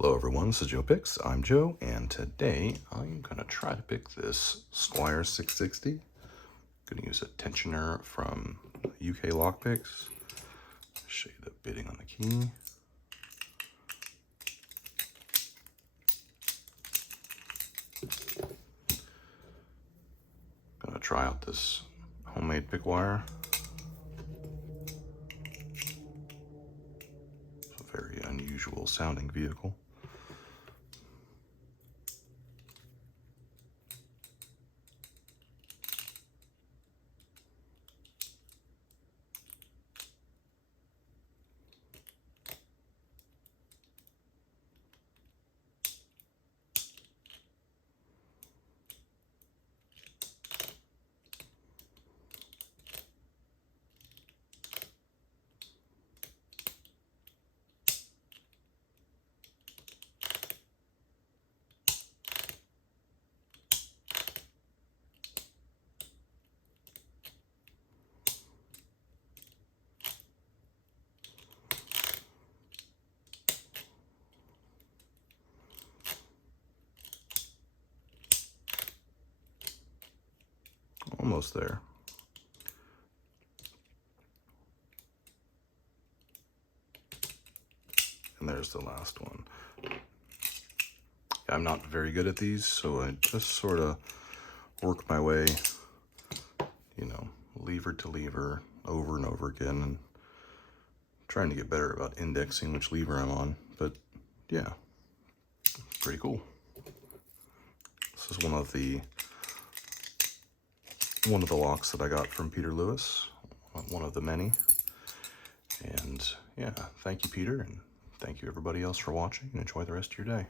Hello everyone, this is Joe Picks. I'm Joe, and today I'm going to try to pick this Squire 660. Going to use a tensioner from UK Lockpicks. Show you the bidding on the key. Going to try out this homemade pick wire. It's a very unusual sounding vehicle. Almost there. And there's the last one. I'm not very good at these, so I just sort of work my way, lever to lever over and over again, and trying to get better about indexing which lever I'm on. But yeah, pretty cool. This is one of the locks that I got from Peter Lewis, one of the many. And yeah, thank you, Peter, and thank you everybody else for watching, and enjoy the rest of your day.